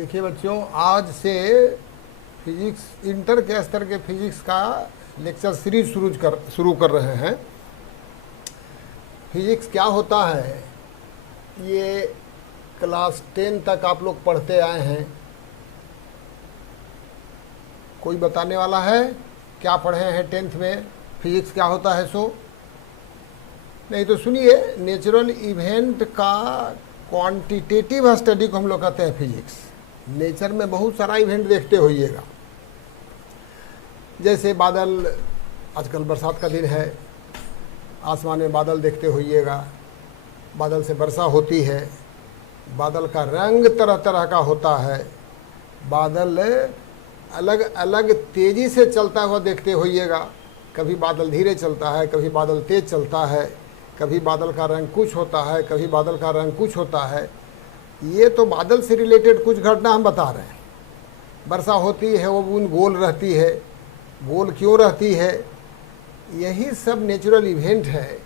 देखिए बच्चों, आज से फिजिक्स इंटर के स्तर के फिजिक्स का लेक्चर सीरीज शुरू कर रहे हैं। फिजिक्स क्या होता है ये क्लास 10 तक आप लोग पढ़ते आए हैं। कोई बताने वाला है क्या पढ़े हैं 10th में? फिजिक्स क्या होता है सो? नहीं तो सुनिए, नेचुरल इवेंट का क्वांटिटेटिव स्टडी को हम लोग कहते हैं फिजिक्स। नेचर में बहुत सारा इवेंट देखते होइएगा, जैसे बादल, आजकल बरसात का दिन है, आसमान में बादल देखते होइएगा, बादल से वर्षा होती है, बादल का रंग तरह तरह का होता है, बादल अलग अलग तेज़ी से चलता हुआ देखते होइएगा। कभी बादल धीरे चलता है, कभी बादल तेज़ चलता है, कभी बादल का रंग कुछ होता है, कभी बादल का रंग कुछ होता है। ये तो बादल से रिलेटेड कुछ घटना हम बता रहे हैं। वर्षा होती है, वो बूंद गोल रहती है, गोल क्यों रहती है? यही सब नेचुरल इवेंट है।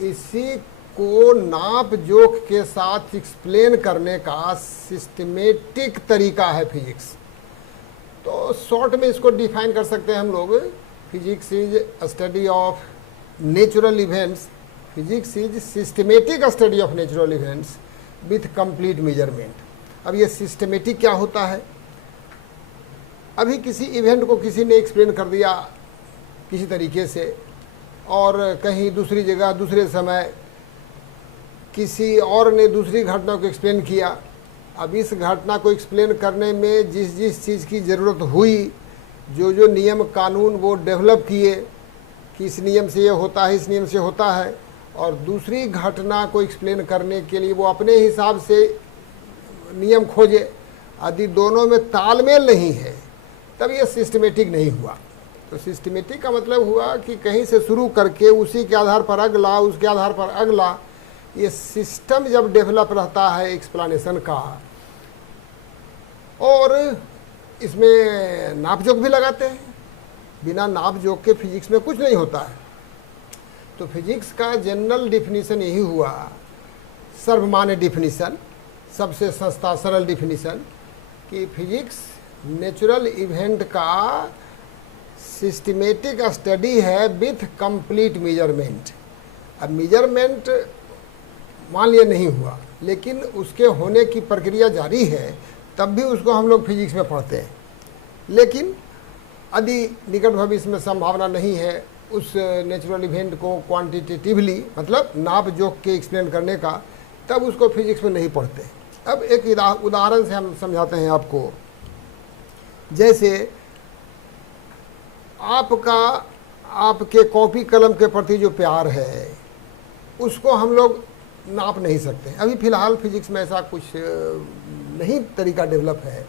इसी को नाप जोख के साथ एक्सप्लेन करने का सिस्टमेटिक तरीका है फिजिक्स। तो शॉर्ट में इसको डिफाइन कर सकते हैं हम लोग, physics is study of natural events. Physics is systematic study of natural events with complete measurement. अब ये सिस्टमेटिक क्या होता है? अभी किसी इवेंट को किसी ने एक्सप्लेन कर दिया किसी तरीके से, और कहीं दूसरी जगह दूसरे समय किसी और ने दूसरी घटना को एक्सप्लेन किया। अब इस घटना को एक्सप्लेन करने में जिस जिस चीज़ की ज़रूरत हुई, जो जो नियम कानून वो डेवलप किए कि इस नियम से ये होता है, इस नियम से होता है, और दूसरी घटना को एक्सप्लेन करने के लिए वो अपने हिसाब से नियम खोजे। यदि दोनों में तालमेल नहीं है तब ये सिस्टमेटिक नहीं हुआ। तो सिस्टमेटिक का मतलब हुआ कि कहीं से शुरू करके उसी के आधार पर अगला, उसके आधार पर अगला, ये सिस्टम जब डेवलप रहता है एक्सप्लेनेशन का, और इसमें नाप जोख भी लगाते हैं। बिना नाप जोख के फिजिक्स में कुछ नहीं होता है। तो फिजिक्स का जनरल डिफिनीशन यही हुआ, सर्वमान्य डिफिनीशन, सबसे सस्ता सरल डिफिनीशन, कि फिजिक्स नेचुरल इवेंट का सिस्टमेटिक स्टडी है विथ कंप्लीट मेजरमेंट। अब मेजरमेंट मान लिया नहीं हुआ, लेकिन उसके होने की प्रक्रिया जारी है, तब भी उसको हम लोग फिजिक्स में पढ़ते हैं। लेकिन यदि निकट भविष्य में संभावना नहीं है उस नेचुरल इवेंट को क्वांटिटेटिवली, मतलब नाप जोख के एक्सप्लेन करने का, तब उसको फिजिक्स में नहीं पढ़ते। अब एक उदाहरण से हम समझाते हैं आपको। जैसे आपके कॉपी कलम के प्रति जो प्यार है उसको हम लोग नाप नहीं सकते। अभी फ़िलहाल फिजिक्स में ऐसा कुछ नहीं तरीका डेवलप है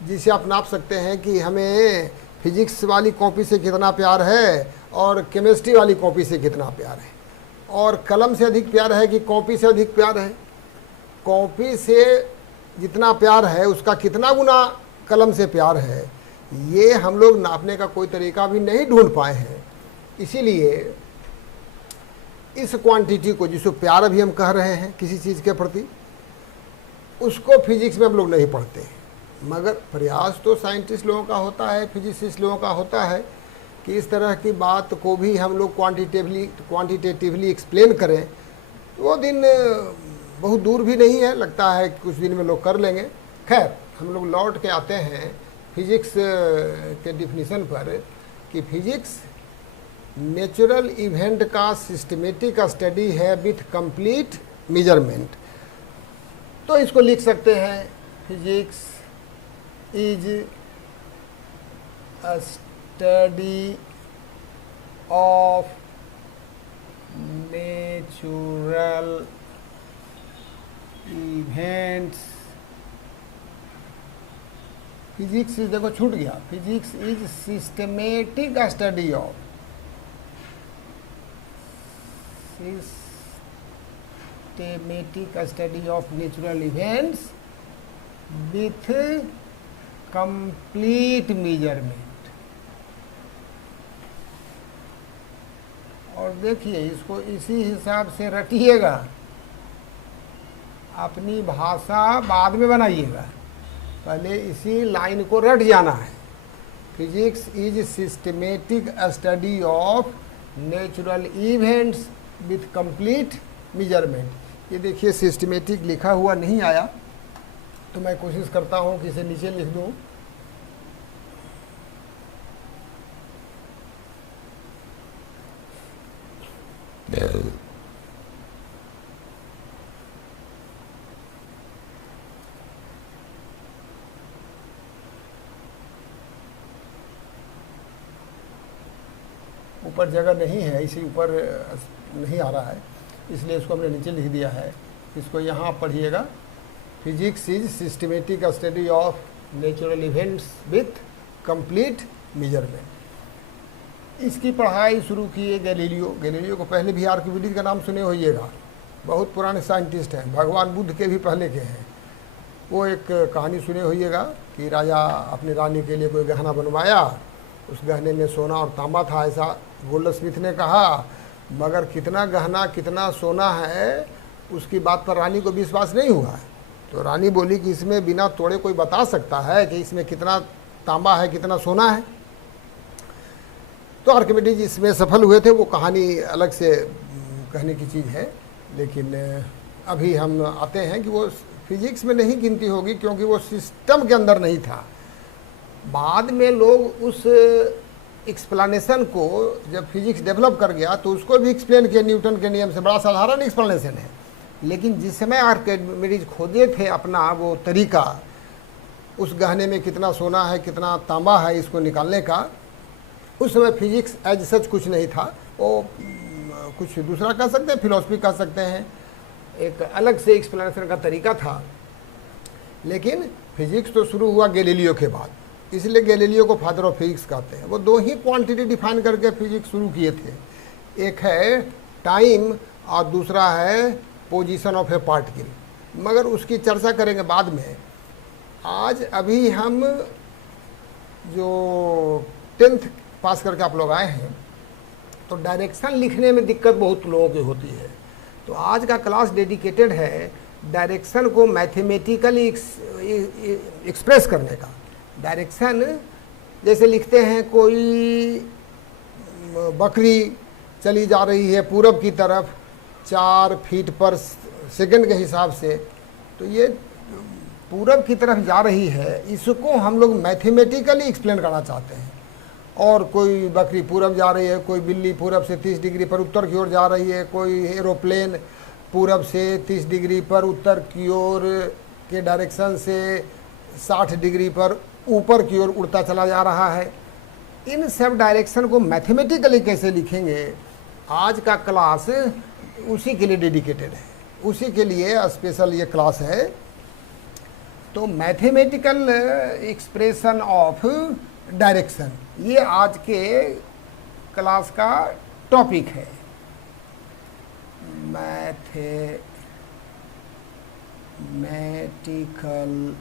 जिसे आप नाप सकते हैं कि हमें फिजिक्स वाली कॉपी से कितना प्यार है और केमिस्ट्री वाली कॉपी से कितना प्यार है, और कलम से अधिक प्यार है कि कॉपी से अधिक प्यार है। कॉपी से जितना प्यार है उसका कितना गुना कलम से प्यार है, ये हम लोग नापने का कोई तरीका भी नहीं ढूंढ पाए हैं। इसीलिए इस क्वांटिटी को, जिसको प्यार अभी हम कह रहे हैं किसी चीज़ के प्रति, उसको फिजिक्स में हम लोग नहीं पढ़ते। मगर प्रयास तो साइंटिस्ट लोगों का होता है, फिजिसिस्ट लोगों का होता है कि इस तरह की बात को भी हम लोग क्वांटिटेटिवली एक्सप्लेन करें। वो दिन बहुत दूर भी नहीं है, लगता है कि कुछ दिन में लोग कर लेंगे। खैर, हम लोग लौट के आते हैं फिजिक्स के डिफिनीशन पर, कि फिजिक्स नेचुरल इवेंट का सिस्टमेटिक स्टडी है विथ कंप्लीट मेजरमेंट। तो इसको लिख सकते हैं, physics is a study of natural events. Physics is, देखो छूट गया, physics is systematic study of, systematic study of natural events with complete measurement. और देखिए, इसको इसी हिसाब से रटिएगा, अपनी भाषा बाद में बनाइएगा। पहले इसी लाइन को रट जाना है। Physics is systematic study of natural events with complete measurement. ये देखिए सिस्टमेटिक लिखा हुआ नहीं आया, तो मैं कोशिश करता हूँ कि इसे नीचे लिख दूँ। ऊपर जगह नहीं है, इसी ऊपर नहीं आ रहा है, इसलिए इसको हमने नीचे लिख दिया है। इसको यहाँ पढ़िएगा, physics is systematic study of natural events with complete measurement. इसकी पढ़ाई शुरू किए गैलीलियो को पहले भी आर्किमिडीज का नाम सुने होइएगा, बहुत पुराने साइंटिस्ट हैं, भगवान बुद्ध के भी पहले के हैं। वो एक कहानी सुने होइएगा कि राजा अपनी रानी के लिए कोई गहना बनवाया, उस गहने में सोना और तांबा था, ऐसा गोल्ड स्मिथ ने कहा, मगर कितना गहना कितना सोना है उसकी बात पर रानी को विश्वास नहीं हुआ है। तो रानी बोली कि इसमें बिना तोड़े कोई बता सकता है कि इसमें कितना तांबा है कितना सोना है। तो आर्किमिडीज इसमें सफल हुए थे, वो कहानी अलग से कहने की चीज़ है। लेकिन अभी हम आते हैं कि वो फिजिक्स में नहीं गिनती होगी, क्योंकि वो सिस्टम के अंदर नहीं था। बाद में लोग उस एक्सप्लेनेशन को, जब फिजिक्स डेवलप कर गया तो उसको भी एक्सप्लेन किया न्यूटन के नियम से, बड़ा साधारण एक्सप्लेनेशन है। लेकिन जिस समय आर्किमिडीज खोदे थे अपना वो तरीका, उस गहने में कितना सोना है कितना तांबा है इसको निकालने का, उस समय फिजिक्स एज सच कुछ नहीं था, वो कुछ दूसरा कह सकते हैं, फिलॉसफी कह सकते हैं, एक अलग से एक्सप्लेनेशन का तरीका था। लेकिन फिजिक्स तो शुरू हुआ गैलीलियो के बाद, इसलिए गैलीलियो को फादर ऑफ फिजिक्स कहते हैं। वो दो ही क्वांटिटी डिफाइन करके फिजिक्स शुरू किए थे, एक है टाइम और दूसरा है पोजीशन ऑफ ए पार्टिकल, मगर उसकी चर्चा करेंगे बाद में। आज अभी हम जो 10th पास करके आप लोग आए हैं, तो डायरेक्शन लिखने में दिक्कत बहुत लोगों की होती है। तो आज का क्लास डेडिकेटेड है डायरेक्शन को मैथमेटिकली एक्सप्रेस करने का। डायरेक्शन जैसे लिखते हैं, कोई बकरी चली जा रही है पूरब की तरफ 4 फीट पर सेकंड के हिसाब से, तो ये पूरब की तरफ जा रही है, इसको हम लोग मैथमेटिकली एक्सप्लेन करना चाहते हैं। और कोई बकरी पूरब जा रही है, कोई बिल्ली पूरब से 30 डिग्री पर उत्तर की ओर जा रही है, कोई एरोप्लेन पूरब से 30 डिग्री पर उत्तर की ओर के डायरेक्शन से 60 डिग्री पर ऊपर की ओर उड़ता चला जा रहा है। इन सब डायरेक्शन को मैथमेटिकली कैसे लिखेंगे, आज का क्लास उसी के लिए डेडिकेटेड है, उसी के लिए स्पेशल ये क्लास है। तो मैथमेटिकल एक्सप्रेशन ऑफ डायरेक्शन, ये आज के क्लास का टॉपिक है। Mathematical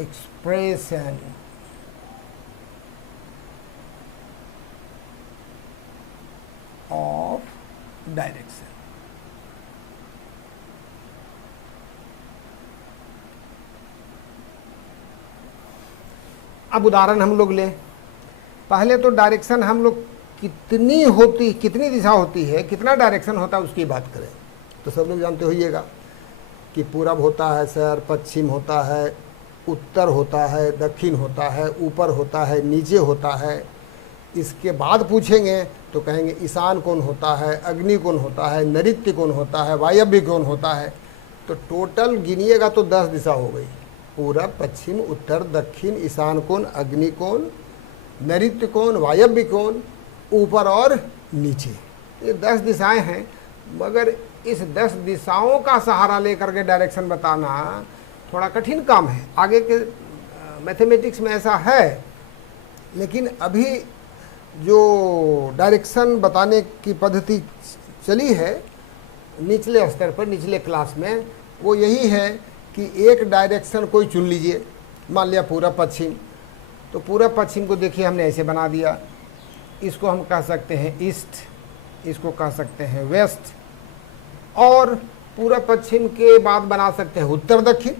expression of direction. अब उदाहरण हम लोग लें। पहले तो डायरेक्शन हम लोग कितनी दिशा होती है, कितना डायरेक्शन होता है उसकी बात करें तो सब लोग जानते होइएगा कि पूरब होता है सर, पश्चिम होता है, उत्तर होता है, दक्षिण होता है, ऊपर होता है, नीचे होता है। इसके बाद पूछेंगे तो कहेंगे ईशान कौन होता है, अग्नि कौन होता है, नैऋत्य कौन होता है, वायव्य कौन होता है। तो टोटल गिनिएगा तो 10 दिशा हो गई, पूरब, पश्चिम, उत्तर, दक्षिण, ईशान कोण, अग्नि कोण, नैऋत्य कोण, वायव्य कोण, ऊपर और नीचे। ये 10 दिशाएं हैं, मगर इस 10 दिशाओं का सहारा लेकर के डायरेक्शन बताना थोड़ा कठिन काम है। आगे के मैथमेटिक्स में ऐसा है, लेकिन अभी जो डायरेक्शन बताने की पद्धति चली है निचले स्तर पर, निचले क्लास में, वो यही है कि एक डायरेक्शन कोई चुन लीजिए। मान लिया पूरब पश्चिम, तो पूरब पश्चिम को देखिए हमने ऐसे बना दिया। इसको हम कह सकते हैं ईस्ट, इसको कह सकते हैं वेस्ट, और पूरब पश्चिम के बाद बना सकते हैं उत्तर दक्षिण,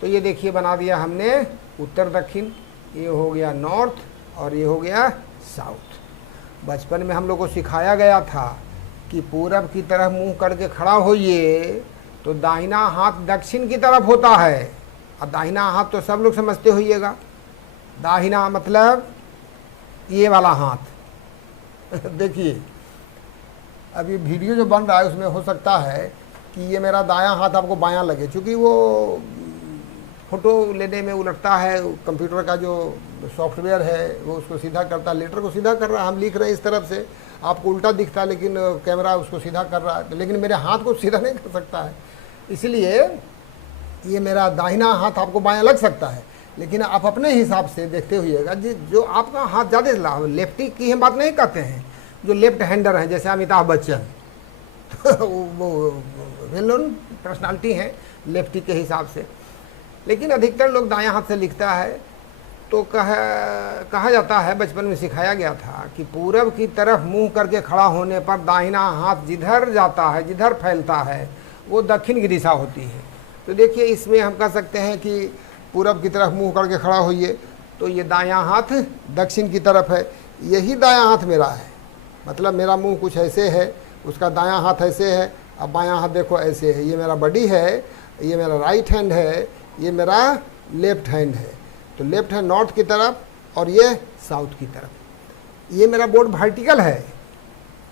तो ये देखिए बना दिया हमने उत्तर दक्षिण, ये हो गया नॉर्थ और ये हो गया साउथ। बचपन में हम लोग को सिखाया गया था कि पूरब की तरफ मुंह करके खड़ा होइए तो दाहिना हाथ दक्षिण की तरफ होता है। और दाहिना हाथ तो सब लोग समझते होइएगा, दाहिना मतलब ये वाला हाथ। देखिए अब ये वीडियो जो बन रहा है उसमें हो सकता है कि ये मेरा दायां हाथ आपको बायां लगे, क्योंकि वो फ़ोटो लेने में उलटता है, कंप्यूटर का जो सॉफ्टवेयर है वो उसको सीधा करता है, लेटर को सीधा कर रहा है। हम लिख रहे हैं इस तरफ से, आपको उल्टा दिखता है लेकिन कैमरा उसको सीधा कर रहा है, लेकिन मेरे हाथ को सीधा नहीं कर सकता है। इसलिए ये मेरा दाहिना हाथ आपको बायां लग सकता है, लेकिन आप अपने हिसाब से देखते हुइएगा जी, जो आपका हाथ ज़्यादा लेफ्टी की हम बात नहीं करते हैं, जो लेफ्ट हैंडर हैं जैसे अमिताभ बच्चन वो वेल नोन पर्सनालिटी हैं लेफ्टी के हिसाब से, लेकिन अधिकतर लोग दायां हाथ से लिखता है। तो कहा जाता है, बचपन में सिखाया गया था कि पूरब की तरफ मुंह करके खड़ा होने पर दाहिना हाथ जिधर जाता है, जिधर फैलता है, वो दक्षिण की दिशा होती है। तो देखिए इसमें हम कह सकते हैं कि पूरब की तरफ मुंह करके खड़ा होइए तो ये दायां हाथ दक्षिण की तरफ है। यही दायां हाथ मेरा है, मतलब मेरा मुंह कुछ ऐसे है, उसका दायां हाथ ऐसे है, अब बायां हाथ देखो ऐसे है। ये मेरा बॉडी है, ये मेरा राइट हैंड है, ये मेरा लेफ्ट हैंड है। तो लेफ्ट हैंड नॉर्थ की तरफ और ये साउथ की तरफ। ये मेरा बोर्ड वर्टिकल है,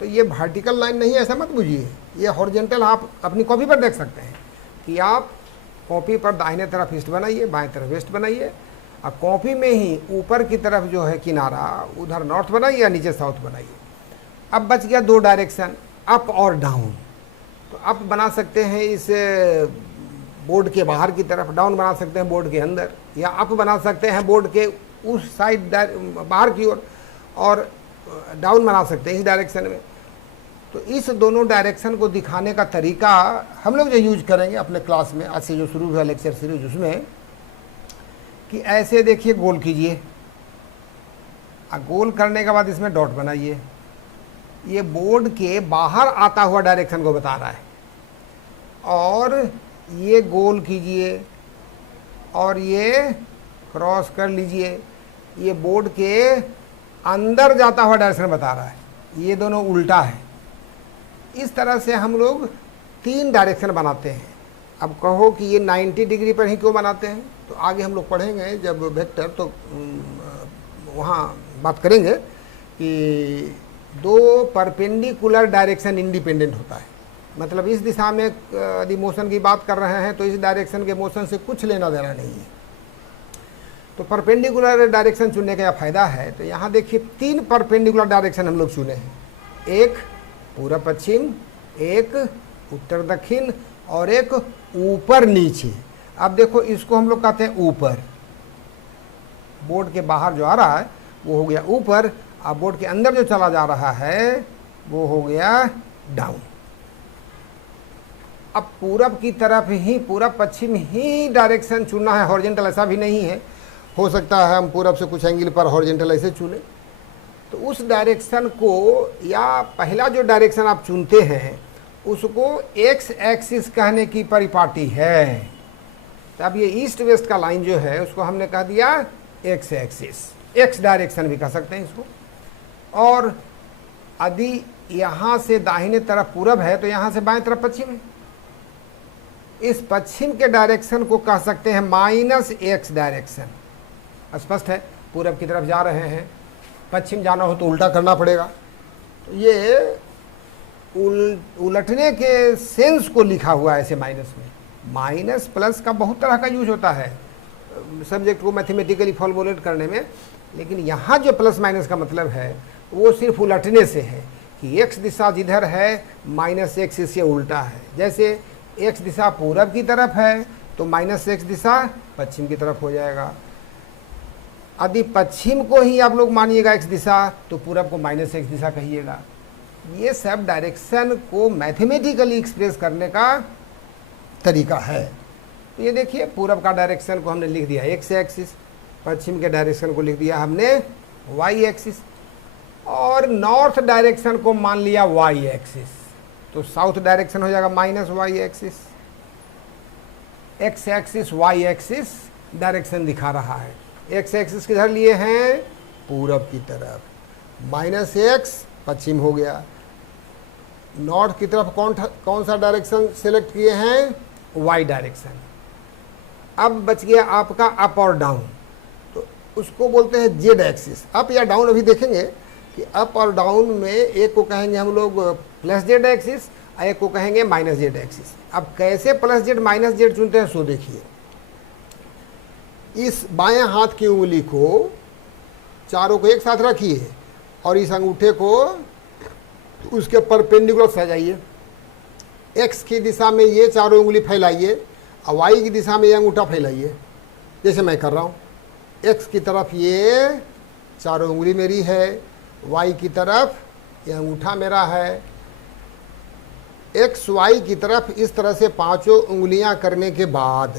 तो ये वर्टिकल लाइन नहीं है ऐसा मत बुझिए, ये हॉरिजॉन्टल। आप अपनी कॉपी पर देख सकते हैं कि आप कॉपी पर दाहिने तरफ ईस्ट बनाइए, बाएं तरफ वेस्ट बनाइए, और कॉपी में ही ऊपर की तरफ जो है किनारा उधर नॉर्थ बनाइए या नीचे साउथ बनाइए। अब बच गया दो डायरेक्शन, अप और डाउन। तो अप बना सकते हैं इस बोर्ड के बाहर की तरफ, डाउन बना सकते हैं बोर्ड के अंदर, या अप बना सकते हैं बोर्ड के उस साइड बाहर की ओर, और डाउन बना सकते हैं इस डायरेक्शन में। तो इस दोनों डायरेक्शन को दिखाने का तरीका हम लोग जो यूज करेंगे अपने क्लास में, आज से जो शुरू हुआ लेक्चर सीरीज, उसमें कि ऐसे देखिए गोल कीजिए, गोल करने के बाद इसमें डॉट बनाइए। ये बोर्ड के बाहर आता हुआ डायरेक्शन को बता रहा है, और ये गोल कीजिए और ये क्रॉस कर लीजिए, ये बोर्ड के अंदर जाता हुआ डायरेक्शन बता रहा है। ये दोनों उल्टा है। इस तरह से हम लोग 3 डायरेक्शन बनाते हैं। अब कहो कि ये 90 डिग्री पर ही क्यों बनाते हैं, तो आगे हम लोग पढ़ेंगे जब वेक्टर, तो वहाँ बात करेंगे कि 2 परपेंडिकुलर डायरेक्शन इंडिपेंडेंट होता है। मतलब इस दिशा में यदि मोशन की बात कर रहे हैं तो इस डायरेक्शन के मोशन से कुछ लेना देना नहीं है। तो परपेंडिकुलर डायरेक्शन चुनने का फ़ायदा है। तो यहाँ देखिए 3 परपेंडिकुलर डायरेक्शन हम लोग चुने हैं, एक पूर्व पश्चिम, एक उत्तर दक्षिण, और एक ऊपर नीचे। अब देखो इसको हम लोग कहते हैं ऊपर, बोर्ड के बाहर जो आ रहा है वो हो गया ऊपर, अब बोर्ड के अंदर जो चला जा रहा है वो हो गया डाउन। अब पूरब की तरफ ही, पूरब पश्चिम ही डायरेक्शन चुनना है, हॉरिजॉन्टल ऐसा भी नहीं है, हो सकता है हम पूरब से कुछ एंगल पर हॉरिजॉन्टल ऐसे चुने। तो उस डायरेक्शन को, या पहला जो डायरेक्शन आप चुनते हैं उसको एक्स एक्सिस कहने की परिपाटी है। तो अब ये ईस्ट वेस्ट का लाइन जो है उसको हमने कह दिया एक्स एक्सिस, एक्स डायरेक्शन भी कह सकते हैं इसको। और यदि यहाँ से दाहिने तरफ पूरब है तो यहाँ से बाएं तरफ पश्चिम है। इस पश्चिम के डायरेक्शन को कह सकते हैं -x डायरेक्शन। स्पष्ट है, पूरब की तरफ जा रहे हैं, पश्चिम जाना हो तो उल्टा करना पड़ेगा। तो ये उलटने के सेंस को लिखा हुआ है ऐसे माइनस में। माइनस प्लस का बहुत तरह का यूज होता है सब्जेक्ट को मैथमेटिकली फॉर्मुलेट करने में, लेकिन यहाँ जो प्लस माइनस का मतलब है वो सिर्फ उलटने से है कि x दिशा जिधर है -x इससे उल्टा है। जैसे x दिशा पूरब की तरफ है तो -x दिशा पश्चिम की तरफ हो जाएगा। यदि पश्चिम को ही आप लोग मानिएगा x दिशा तो पूरब को -x दिशा कहिएगा। ये सब डायरेक्शन को मैथमेटिकली एक्सप्रेस करने का तरीका है। तो ये देखिए पूरब का डायरेक्शन को हमने लिख दिया x एक्सिस, पश्चिम के डायरेक्शन को लिख दिया हमने y एक्सिस, और नॉर्थ डायरेक्शन को मान लिया y एक्सिस। तो साउथ डायरेक्शन हो जाएगा -y axis. X axis Y axis direction दिखा रहा है। एक्स एक्सिस किधर लिए हैं, पूरब की तरफ, माइनस एक्स पश्चिम हो गया। नॉर्थ की तरफ कौन सा डायरेक्शन सेलेक्ट किए हैं, वाई डायरेक्शन। अब बच गया आपका अप और डाउन, तो उसको बोलते हैं जेड एक्सिस। अप या डाउन अभी देखेंगे कि अप और डाउन में एक को कहेंगे हम लोग प्लस जेड एक्सिस, एक को कहेंगे माइनस जेड एक्सिस। अब कैसे प्लस जेड माइनस जेड चुनते हैं सो देखिए। इस बाएं हाथ की उंगली को चारों को एक साथ रखिए और इस अंगूठे को उसके परपेंडिकुलर सजाइए। एक्स की दिशा में ये चारों उंगली फैलाइए और वाई की दिशा में ये अंगूठा फैलाइए, जैसे मैं कर रहा हूँ। एक्स की तरफ ये चारों उंगली मेरी है, वाई की तरफ ये अंगूठा मेरा है। एक्स वाई की तरफ इस तरह से पांचों उंगलियां करने के बाद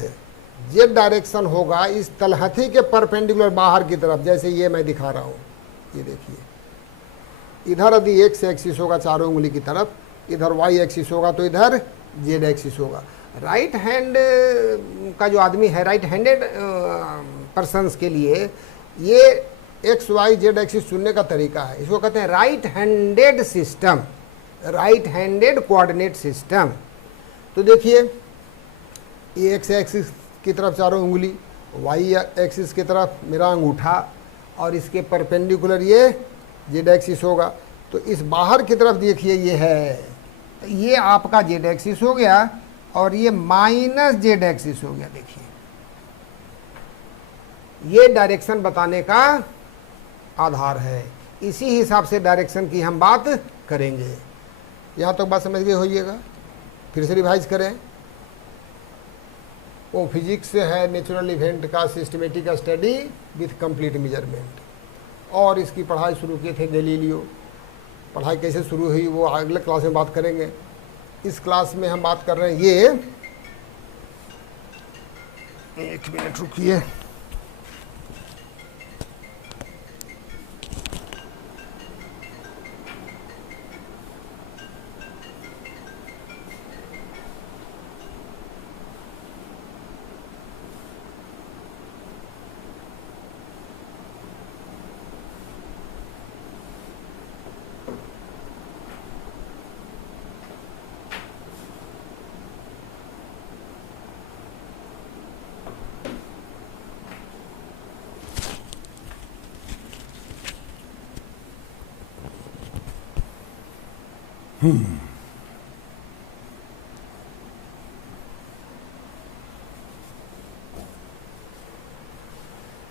जेड डायरेक्शन होगा इस तलहथी के परपेंडिकुलर बाहर की तरफ, जैसे ये मैं दिखा रहा हूँ। ये देखिए, इधर यदि एक्स एक्सिस होगा चारों उंगली की तरफ, इधर वाई एक्सिस होगा तो इधर जेड एक्सिस होगा। राइट हैंड का जो आदमी है, राइट हैंडेड पर्सन्स के लिए ये एक्स वाई जेड एक्सिस चुनने का तरीका है। इसको कहते हैं right handed system, right handed coordinate system. तो देखिए, ये एक्स एक्सिस की तरफ चारों उंगली, वाई एक्सिस की तरफ मेरा अंगूठा और इसके परपेंडिकुलर ये जेड एक्सिस होगा। तो इस बाहर की तरफ देखिए ये है, तो ये आपका जेड एक्सिस हो गया और ये माइनस जेड एक्सिस हो गया। देखिए, ये डायरेक्शन बताने का आधार है। इसी हिसाब से डायरेक्शन की हम बात करेंगे। यहाँ तक बात समझ गए होइएगा, फिर से रिवाइज करें। वो फिजिक्स है नेचुरल इवेंट का systematic study with complete measurement, और इसकी पढ़ाई शुरू किए थे गैलीलियो। पढ़ाई कैसे शुरू हुई वो अगले क्लास में बात करेंगे। इस क्लास में हम बात कर रहे हैं ये, एक मिनट रुकिए।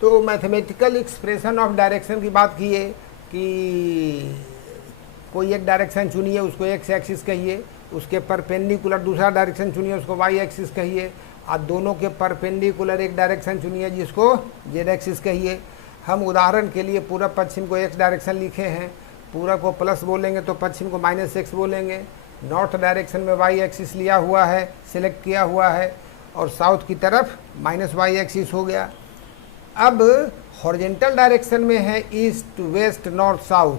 तो मैथमेटिकल एक्सप्रेशन ऑफ डायरेक्शन की बात की है कि कोई एक डायरेक्शन चुनिए, उसको एक्स एक्सिस कहिए, उसके परपेंडिकुलर दूसरा डायरेक्शन चुनिए, उसको वाई एक्सिस कहिए, और दोनों के परपेंडिकुलर एक डायरेक्शन चुनिए जिसको जेड एक्सिस कहिए। हम उदाहरण के लिए पूरब पश्चिम को एक्स डायरेक्शन लिखे हैं, पूरब को प्लस बोलेंगे तो पश्चिम को माइनस एक्स बोलेंगे। नॉर्थ डायरेक्शन में वाई एक्सिस लिया हुआ है, सिलेक्ट किया हुआ है, और साउथ की तरफ माइनस वाई एक्सिस हो गया। अब हॉरिजेंटल डायरेक्शन में है ईस्ट वेस्ट नॉर्थ साउथ,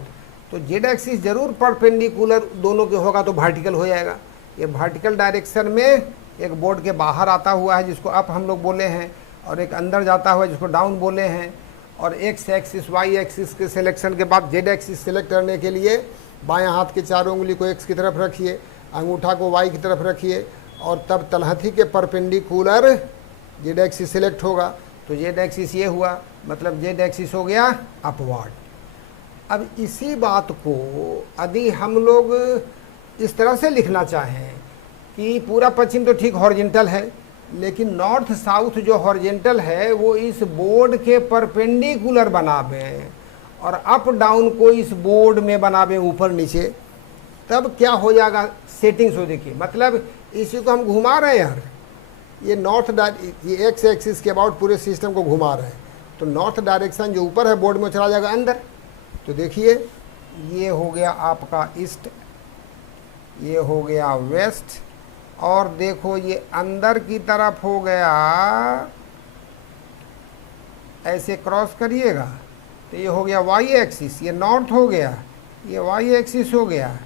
तो जेड एक्सिस जरूर परपेंडिकुलर दोनों के होगा तो वर्टिकल हो जाएगा। ये वर्टिकल डायरेक्शन में एक बोर्ड के बाहर आता हुआ है जिसको अप हम लोग बोले हैं, और एक अंदर जाता हुआ जिसको डाउन बोले हैं। और एक्स एक्सिस वाई एक्सिस के सिलेक्शन के बाद जेड एक्सिस सिलेक्ट करने के लिए बाएं हाथ के चारों उंगली को एक्स की तरफ रखिए, अंगूठा को वाई की तरफ रखिए, और तब तलहथी के परपेंडिकुलर जेड एक्सिस सिलेक्ट होगा। तो जेड एक्सिस ये हुआ, मतलब जेड एक्सिस हो गया अपवर्ड। अब इसी बात को यदि हम लोग इस तरह से लिखना चाहें कि पूरा पश्चिम तो ठीक हॉरिजेंटल है, लेकिन नॉर्थ साउथ जो हॉरिजेंटल है वो इस बोर्ड के परपेंडिकुलर बनावे और अप डाउन को इस बोर्ड में बनावे ऊपर नीचे, तब क्या हो जाएगा सेटिंग्स हो। देखिए, मतलब इसी को हम घुमा रहे हैं यार, ये नॉर्थ ये एक्स एक्सिस के अबाउट पूरे सिस्टम को घुमा रहे हैं, तो नॉर्थ डायरेक्शन जो ऊपर है बोर्ड में चला जाएगा अंदर। तो देखिए, ये हो गया आपका ईस्ट, ये हो गया वेस्ट, और देखो ये अंदर की तरफ हो गया, ऐसे क्रॉस करिएगा तो ये हो गया वाई एक्सिस, ये नॉर्थ हो गया, ये वाई एक्सिस हो गया,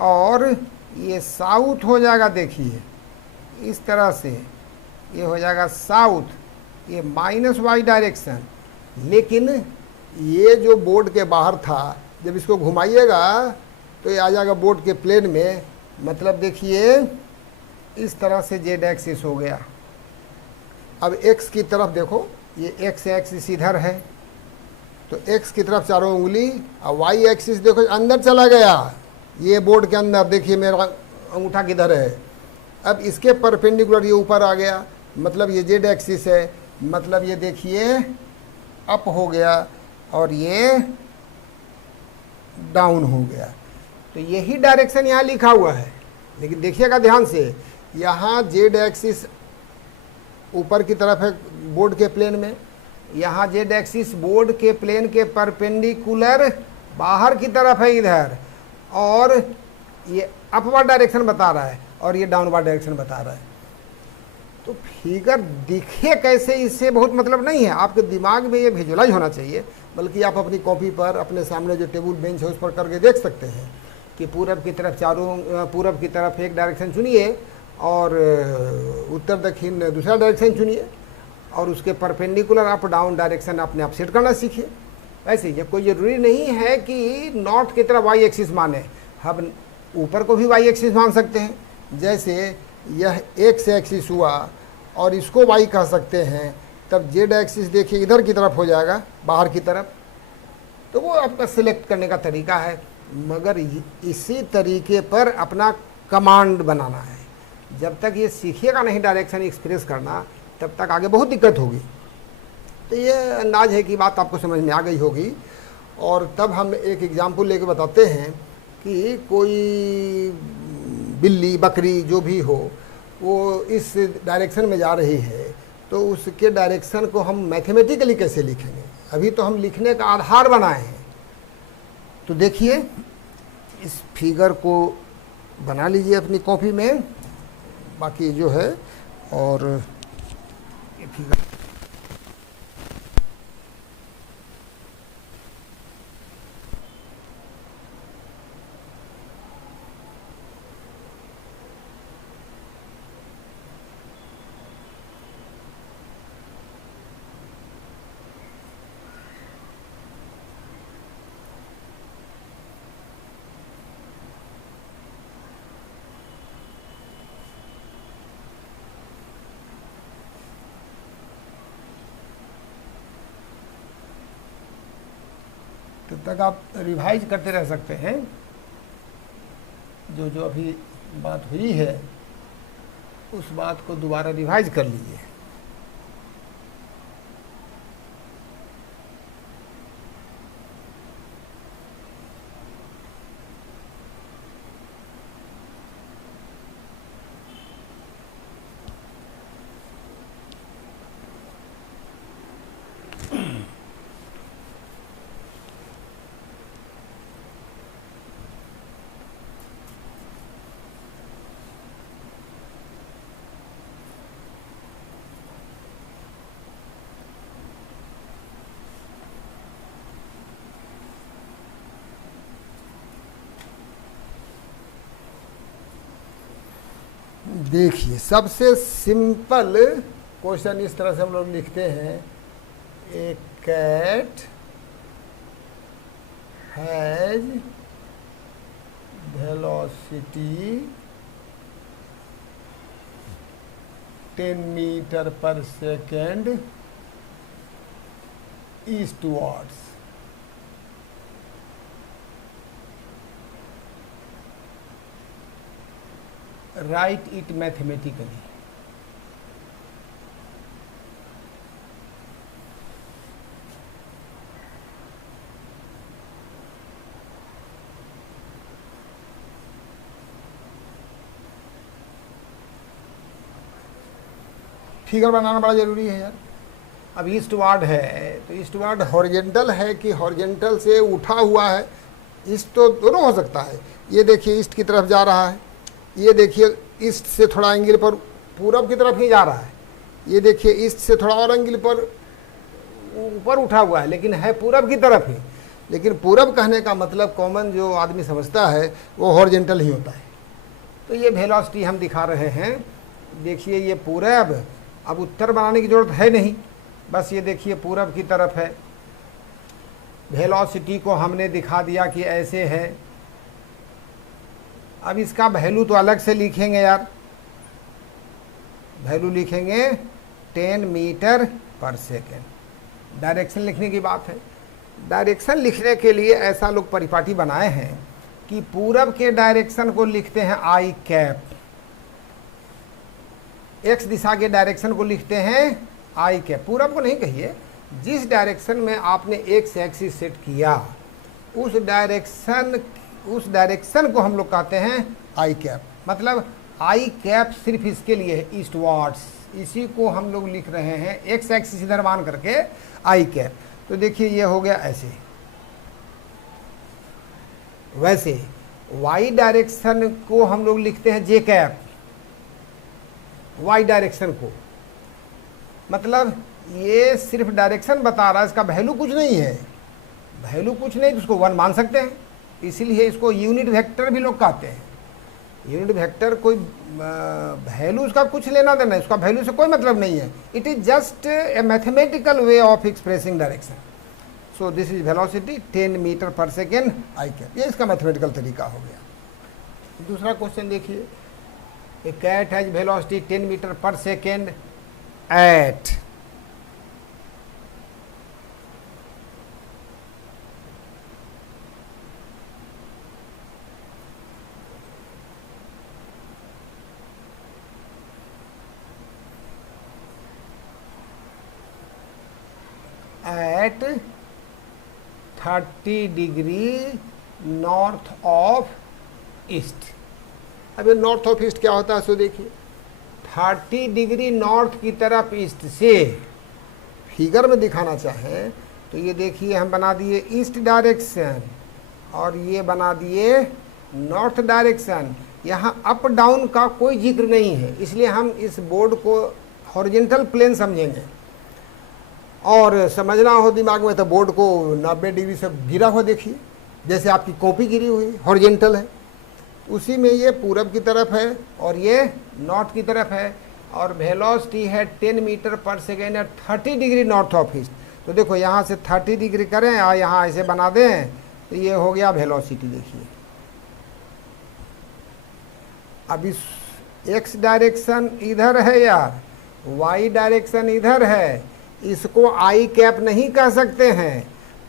और ये साउथ हो जाएगा। देखिए इस तरह से ये हो जाएगा साउथ, ये माइनस वाई डायरेक्शन। लेकिन ये जो बोर्ड के बाहर था, जब इसको घुमाइएगा तो ये आ जाएगा बोर्ड के प्लेन में। मतलब देखिए इस तरह से जेड एक्सिस हो गया। अब एक्स की तरफ देखो, ये एक्स एक्सिस इधर है, तो एक्स की तरफ चारों उंगली, और वाई एक्सिस देखो अंदर चला गया, ये बोर्ड के अंदर। देखिए मेरा अंगूठा किधर है, अब इसके परपेंडिकुलर ये ऊपर आ गया, मतलब ये जेड एक्सिस है। मतलब ये देखिए अप हो गया और ये डाउन हो गया। तो यही डायरेक्शन यहाँ लिखा हुआ है, लेकिन देखिएगा ध्यान से, यहाँ जेड एक्सिस ऊपर की तरफ है बोर्ड के प्लेन में, यहाँ जेड एक्सिस बोर्ड के प्लेन के परपेंडिकुलर बाहर की तरफ है इधर, और ये अपवर्ड डायरेक्शन बता रहा है और ये डाउनवर्ड डायरेक्शन बता रहा है। तो फिगर दिखे कैसे, इससे बहुत मतलब नहीं है, आपके दिमाग में ये विजुअलाइज होना चाहिए। बल्कि आप अपनी कॉपी पर अपने सामने जो टेबल बेंच है उस पर करके देख सकते हैं कि पूरब की तरफ पूरब की तरफ एक डायरेक्शन चुनिए और उत्तर दक्षिण दूसरा डायरेक्शन चुनिए, और उसके परपेंडिकुलर अप डाउन डायरेक्शन अपने आप सेट करना सीखिए। ऐसे ये कोई ज़रूरी नहीं है कि नॉर्थ की तरफ वाई एक्सिस माने, हम ऊपर को भी वाई एक्सिस मान सकते हैं। जैसे यह एक्स एक्सिस हुआ और इसको वाई कह सकते हैं, तब जेड एक्सिस देखिए इधर की तरफ हो जाएगा, बाहर की तरफ। तो वो आपका सिलेक्ट करने का तरीका है, मगर इसी तरीके पर अपना कमांड बनाना है। जब तक ये सीखिएगा नहीं डायरेक्शन एक्सप्रेस करना, तब तक आगे बहुत दिक्कत होगी। तो ये अंदाज है कि बात आपको समझ में आ गई होगी। और तब हम एक एग्जाम्पल लेके बताते हैं कि कोई बिल्ली बकरी जो भी हो वो इस डायरेक्शन में जा रही है, तो उसके डायरेक्शन को हम मैथमेटिकली कैसे लिखेंगे। अभी तो हम लिखने का आधार बनाए हैं। तो देखिए इस फिगर को बना लीजिए अपनी कॉपी में, बाकी जो है, और ये फिगर तब तक आप रिवाइज करते रह सकते हैं। जो जो अभी बात हुई है उस बात को दोबारा रिवाइज कर लीजिए। देखिए सबसे सिंपल क्वेश्चन इस तरह से हम लोग लिखते हैं, a cat has velocity 10 metre per second eastwards. Write it mathematically. Figure बनाना बड़ा जरूरी है यार। अब ईस्टवर्ड है तो ईस्टवर्ड हॉरिजेंटल है कि हॉरिजेंटल से उठा हुआ है। ईस्ट तो दोनों हो सकता है। ये देखिए ईस्ट की तरफ जा रहा है, ये देखिए ईस्ट से थोड़ा एंगल पर पूरब की तरफ ही जा रहा है, ये देखिए ईस्ट से थोड़ा और एंगल पर ऊपर उठा हुआ है, लेकिन है पूरब की तरफ ही। लेकिन पूरब कहने का मतलब कॉमन जो आदमी समझता है वो हॉरिजेंटल ही होता है। तो ये वेलोसिटी हम दिखा रहे हैं। देखिए ये पूरब अब उत्तर बनाने की ज़रूरत है नहीं, बस ये देखिए पूरब की तरफ है। वेलोसिटी को हमने दिखा दिया कि ऐसे है। अब इसका वैल्यू तो अलग से लिखेंगे यार, वैल्यू लिखेंगे 10 मीटर पर सेकेंड। डायरेक्शन लिखने की बात है। डायरेक्शन लिखने के लिए ऐसा लोग परिपाटी बनाए हैं कि पूरब के डायरेक्शन को लिखते हैं आई कैप, एक्स दिशा के डायरेक्शन को लिखते हैं आई कैप। पूरब को नहीं कहिए, जिस डायरेक्शन में आपने एक्स एक्सिस सेट किया उस डायरेक्शन को हम लोग कहते हैं आई कैप। मतलब आई कैप सिर्फ इसके लिए है, ईस्टवर्ड्स, इसी को हम लोग लिख रहे हैं एक्स एक्सिस इधर मान करके आई कैप। तो देखिए ये हो गया ऐसे। वैसे वाई डायरेक्शन को हम लोग लिखते हैं जे कैप, वाई डायरेक्शन को। मतलब ये सिर्फ डायरेक्शन बता रहा है, इसका वैल्यू कुछ नहीं है, वैल्यू कुछ नहीं तो उसको 1 मान सकते हैं। इसीलिए इसको यूनिट वेक्टर भी लोग कहते हैं। यूनिट वेक्टर कोई वैल्यू उसका कुछ लेना देना है, उसका वैल्यू से कोई मतलब नहीं है। It is just a mathematical way of expressing direction. So this is velocity 10 metre per second I cap, ये इसका मैथमेटिकल तरीका हो गया। दूसरा क्वेश्चन देखिए, a cat has velocity 10 metre per second at at 30 degree north of east. अब ये north of east क्या होता है, सो देखिए 30 डिग्री नॉर्थ की तरफ ईस्ट से। फिगर में दिखाना चाहें तो ये देखिए हम बना दिए ईस्ट डायरेक्शन और ये बना दिए नॉर्थ डायरेक्शन। यहाँ अप डाउन का कोई जिक्र नहीं है, इसलिए हम इस बोर्ड को हॉरिजॉन्टल प्लेन समझेंगे। और समझना हो दिमाग में तो बोर्ड को 90 डिग्री से गिरा हुआ देखिए, जैसे आपकी कॉपी गिरी हुई हॉरिजॉन्टल है, उसी में ये पूरब की तरफ है और ये नॉर्थ की तरफ है। और वेलोसिटी है 10 metre per second 30 degree north of east. तो देखो यहाँ से 30 डिग्री करें और यहाँ ऐसे बना दें तो ये हो गया वेलोसिटी। देखिए अब इस एक्स डायरेक्शन इधर है यार, वाई डायरेक्शन इधर है, इसको आई कैप नहीं कह सकते हैं।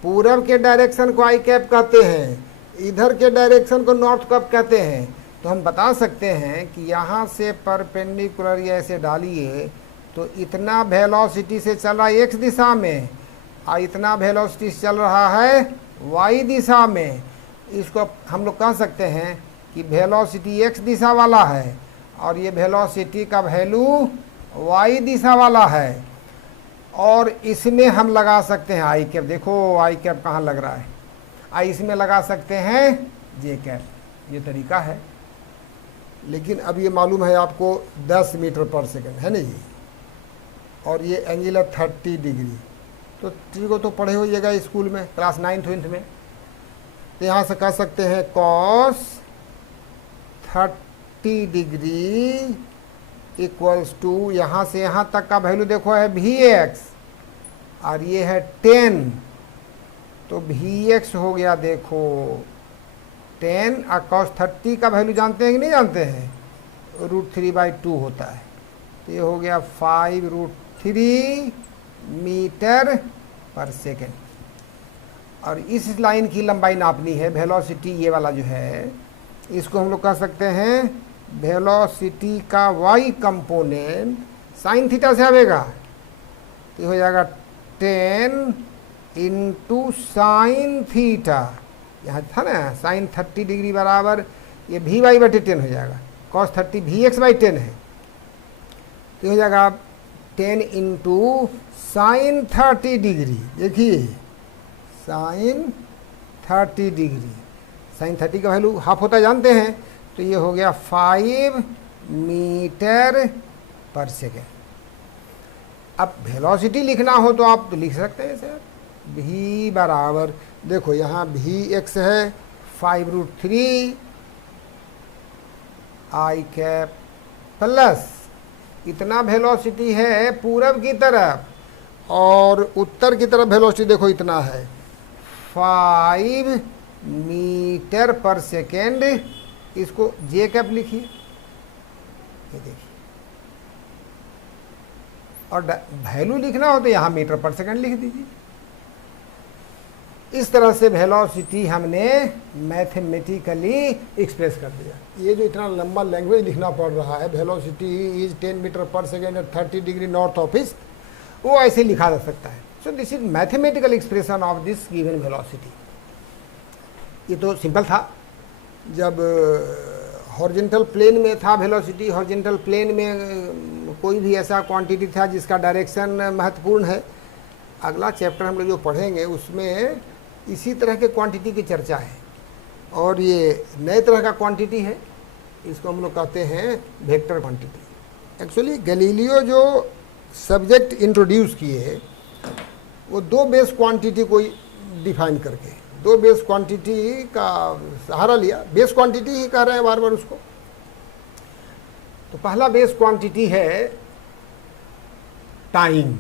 पूरब के डायरेक्शन को आई कैप कहते हैं, इधर के डायरेक्शन को नॉर्थ कैप कहते हैं। तो हम बता सकते हैं कि यहाँ से परपेंडिकुलर ये ऐसे डालिए तो इतना वेलोसिटी से चल रहा है एक्स दिशा में और इतना वेलोसिटी से चल रहा है वाई दिशा में। इसको हम लोग कह सकते हैं कि वेलोसिटी एक्स दिशा वाला है और ये वेलोसिटी का वैल्यू वाई दिशा वाला है। और इसमें हम लगा सकते हैं आई कैप। देखो आई कैप कहाँ लग रहा है, आई इसमें लगा सकते हैं जे कैप। ये तरीका है। लेकिन अब ये मालूम है आपको 10 मीटर पर सेकेंड है ना जी, और ये एंगल है 30 डिग्री। तो टी को तो पढ़े होइएगा स्कूल में क्लास 9th में। तो यहाँ से कह सकते हैं कॉस 30 डिग्री इक्वल्स टू, यहाँ से यहाँ तक का वैल्यू देखो है Vx और ये है 10, तो Vx हो गया देखो 10 और cos 30 का वैल्यू जानते हैं कि नहीं जानते हैं, √3/2 होता है। तो ये हो गया 5√3 मीटर पर सेकेंड। और इस लाइन की लंबाई नापनी है, वेलोसिटी ये वाला जो है इसको हम लोग कह सकते हैं वेलोसिटी का वाई कंपोनेंट साइन थीटा से आएगा। तो हो जाएगा 10 इंटू साइन थीटा, यहाँ था ना साइन 30 डिग्री बराबर ये Vy/10 हो जाएगा, cos 30 Vx/10 है। तो हो जाएगा 10 इंटू साइन 30 डिग्री। देखिए साइन 30 डिग्री, साइन 30 का वैल्यू हाफ होता है जानते हैं। तो ये हो गया 5 मीटर पर सेकेंड। अब वेलोसिटी लिखना हो तो आप तो लिख सकते हैं सर v बराबर, देखो यहाँ Vx है 5√3 आई कैप प्लस इतना वेलोसिटी है पूरब की तरफ, और उत्तर की तरफ वेलोसिटी देखो इतना है 5 मीटर पर सेकेंड। इसको जे कैप लिखिए, ये देखिए, और वैल्यू लिखना हो तो यहाँ मीटर पर सेकेंड लिख दीजिए। इस तरह से वेलोसिटी हमने मैथमेटिकली एक्सप्रेस कर दिया। ये जो इतना लंबा लैंग्वेज लिखना पड़ रहा है, velocity is 10 metre per second at 30 degree north of east, वो ऐसे लिखा जा सकता है। So this is mathematical expression of this given velocity. ये तो सिंपल था। जब हॉरिजॉन्टल प्लेन में था वेलोसिटी, हॉरिजॉन्टल प्लेन में कोई भी ऐसा क्वांटिटी था जिसका डायरेक्शन महत्वपूर्ण है। अगला चैप्टर हम लोग जो पढ़ेंगे उसमें इसी तरह के क्वांटिटी की चर्चा है, और ये नए तरह का क्वांटिटी है, इसको हम लोग कहते हैं वेक्टर क्वांटिटी। एक्चुअली गैलीलियो जो सब्जेक्ट इंट्रोड्यूस किए वो दो बेस क्वांटिटी को डिफाइन करके, दो बेस क्वांटिटी का सहारा लिया। बेस क्वांटिटी ही कह रहे हैं बार बार उसको। तो पहला बेस क्वांटिटी है टाइम।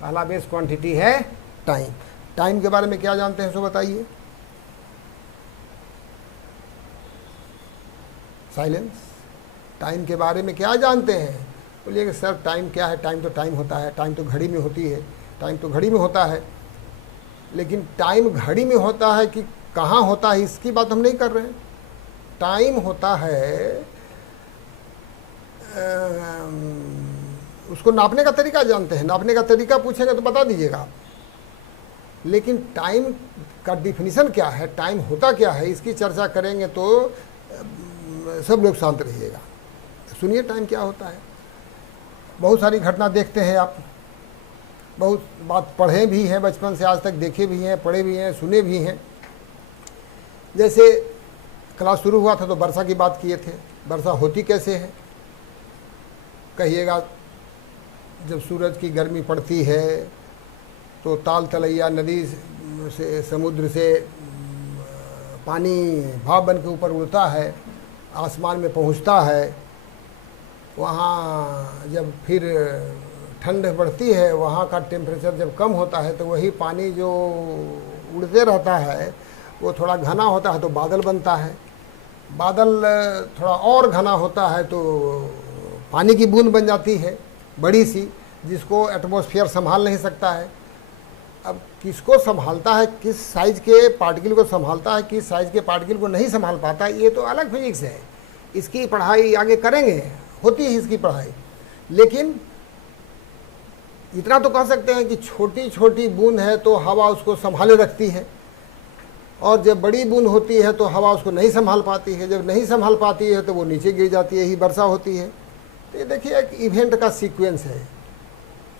पहला बेस क्वांटिटी है टाइम। टाइम के बारे में क्या जानते हैं सो बताइए। साइलेंस। टाइम के बारे में क्या जानते हैं? बोलिए कि सर टाइम क्या है? टाइम तो टाइम होता है, टाइम तो घड़ी में होती है, टाइम तो घड़ी में होता है। लेकिन टाइम घड़ी में होता है कि कहाँ होता है इसकी बात हम नहीं कर रहे हैं। टाइम होता है, उसको नापने का तरीका जानते हैं। नापने का तरीका पूछेंगे तो बता दीजिएगा, लेकिन टाइम का डिफिनीशन क्या है, टाइम होता क्या है, इसकी चर्चा करेंगे तो सब लोग शांत रहिएगा। सुनिए टाइम क्या होता है। बहुत सारी घटना देखते हैं आप, बहुत बात पढ़े भी हैं, बचपन से आज तक देखे भी हैं, पढ़े भी हैं, सुने भी हैं। जैसे क्लास शुरू हुआ था तो वर्षा की बात किए थे। वर्षा होती कैसे है कहिएगा? जब सूरज की गर्मी पड़ती है तो ताल तलैया नदी से, समुद्र से पानी भाप बन के ऊपर उड़ता है, आसमान में पहुंचता है। वहाँ जब फिर ठंड बढ़ती है, वहाँ का टेम्परेचर जब कम होता है तो वही पानी जो उड़ते रहता है वो थोड़ा घना होता है तो बादल बनता है। बादल थोड़ा और घना होता है तो पानी की बूंद बन जाती है बड़ी सी, जिसको एटमॉस्फेयर संभाल नहीं सकता है। अब किसको संभालता है, किस साइज के पार्टिकल को संभालता है, किस साइज के पार्टिकल को नहीं संभाल पाता है, ये तो अलग फिजिक्स है। इसकी पढ़ाई आगे करेंगे, होती है इसकी पढ़ाई। लेकिन इतना तो कह सकते हैं कि छोटी छोटी बूंद है तो हवा उसको संभाले रखती है, और जब बड़ी बूंद होती है तो हवा उसको नहीं संभाल पाती है। जब नहीं संभाल पाती है तो वो नीचे गिर जाती है, यही वर्षा होती है। तो ये देखिए एक इवेंट का सीक्वेंस है।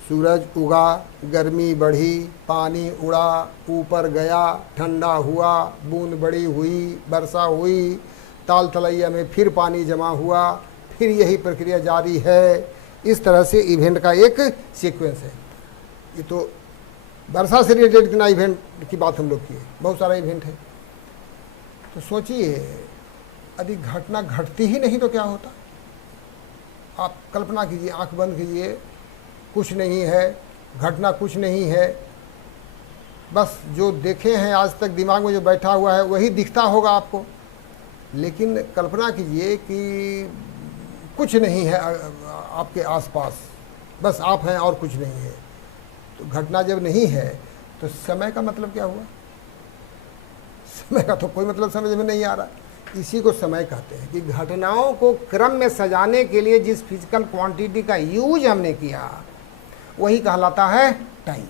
सूरज उगा, गर्मी बढ़ी, पानी उड़ा, ऊपर गया, ठंडा हुआ, बूंद बड़ी हुई, वर्षा हुई, ताल तलैया में फिर पानी जमा हुआ, फिर यही प्रक्रिया जारी है। इस तरह से इवेंट का एक सीक्वेंस है। ये तो वर्षा से रिलेटेड इतना इवेंट की बात हम लोग किए, बहुत सारा इवेंट है। तो सोचिए यदि घटना घटती ही नहीं तो क्या होता? आप कल्पना कीजिए, आंख बंद कीजिए, कुछ नहीं है, घटना कुछ नहीं है, बस जो देखे हैं आज तक दिमाग में जो बैठा हुआ है वही दिखता होगा आपको। लेकिन कल्पना कीजिए कि कुछ नहीं है आपके आसपास, बस आप हैं और कुछ नहीं है। तो घटना जब नहीं है तो समय का मतलब क्या हुआ? समय का तो कोई मतलब समझ में नहीं आ रहा। इसी को समय कहते हैं कि घटनाओं को क्रम में सजाने के लिए जिस फिजिकल क्वांटिटी का यूज हमने किया वही कहलाता है टाइम।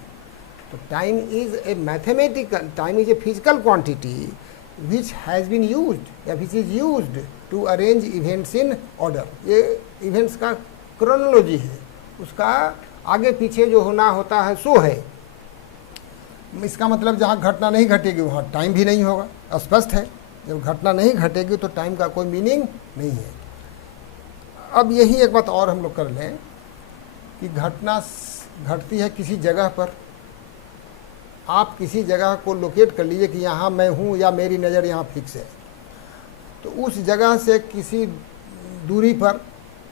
तो time is a mathematical, time is a physical quantity which has been used या which is used to arrange events in order। ये इवेंट्स का क्रोनोलॉजी है, उसका आगे पीछे जो होना होता है सो है। इसका मतलब जहाँ घटना नहीं घटेगी वहाँ टाइम भी नहीं होगा, स्पष्ट है। जब घटना नहीं घटेगी तो टाइम का कोई मीनिंग नहीं है। अब यही एक बात और हम लोग कर लें कि घटना घटती है किसी जगह पर। आप किसी जगह को लोकेट कर लीजिए कि यहाँ मैं हूँ या मेरी नज़र यहाँ फिक्स है, तो उस जगह से किसी दूरी पर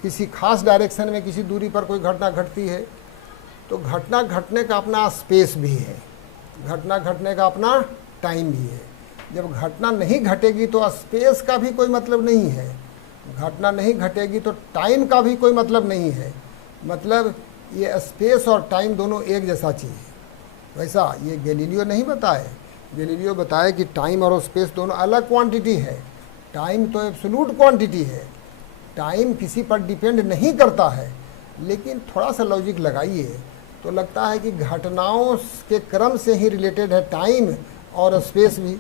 किसी खास डायरेक्शन में किसी दूरी पर कोई घटना घटती है तो घटना घटने का अपना स्पेस भी है, घटना घटने का अपना टाइम भी है। जब घटना नहीं घटेगी तो स्पेस का भी कोई मतलब नहीं है, घटना नहीं घटेगी तो टाइम का भी कोई मतलब नहीं है। मतलब ये स्पेस और टाइम दोनों एक जैसा चीज़ है। वैसा ये गैलीलियो नहीं बताए, गैलीलियो बताए कि टाइम और स्पेस दोनों अलग क्वांटिटी है। टाइम तो एब्सोल्यूट क्वांटिटी है, टाइम किसी पर डिपेंड नहीं करता है। लेकिन थोड़ा सा लॉजिक लगाइए तो लगता है कि घटनाओं के क्रम से ही रिलेटेड है टाइम और स्पेस भी।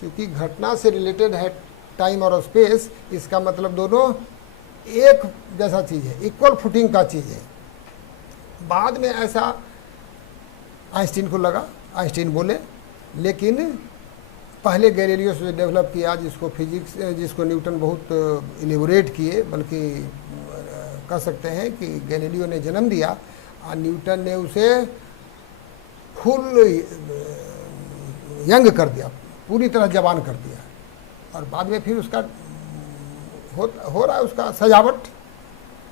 क्योंकि घटना से रिलेटेड है टाइम और स्पेस, इसका मतलब दोनों एक जैसा चीज़ है, इक्वल फुटिंग का चीज़ है। बाद में ऐसा आइंस्टीन को लगा, आइंस्टीन बोले, लेकिन पहले गैलीलियो से डेवलप किया, जिसको फिजिक्स, जिसको न्यूटन बहुत इलेबोरेट किए, बल्कि कह सकते हैं कि गैलीलियो ने जन्म दिया और न्यूटन ने उसे फुल यंग कर दिया, पूरी तरह जवान कर दिया। और बाद में फिर उसका हो रहा है उसका सजावट।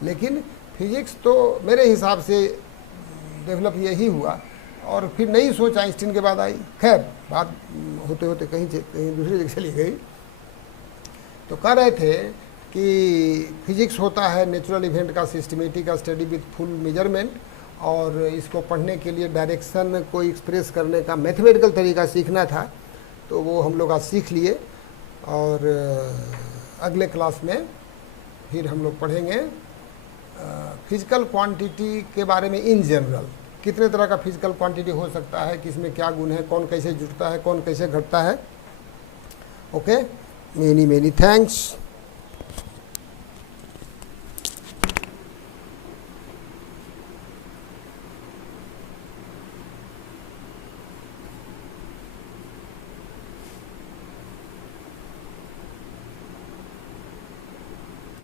लेकिन फिजिक्स तो मेरे हिसाब से डेवलप यही हुआ और फिर नई सोच आइंस्टीन के बाद आई। खैर बात होते होते कहीं दूसरी जगह चली गई। तो कह रहे थे कि फिजिक्स होता है नेचुरल इवेंट का systematic study with full measurement, और इसको पढ़ने के लिए डायरेक्शन को एक्सप्रेस करने का मैथमेटिकल तरीका सीखना था। तो वो हम लोग आज सीख लिए और अगले क्लास में फिर हम लोग पढ़ेंगे फिजिकल क्वांटिटी के बारे में इन जनरल। कितने तरह का फिजिकल क्वांटिटी हो सकता है, किसमें क्या गुण है, कौन कैसे जुड़ता है, कौन कैसे घटता है। Okay, many thanks.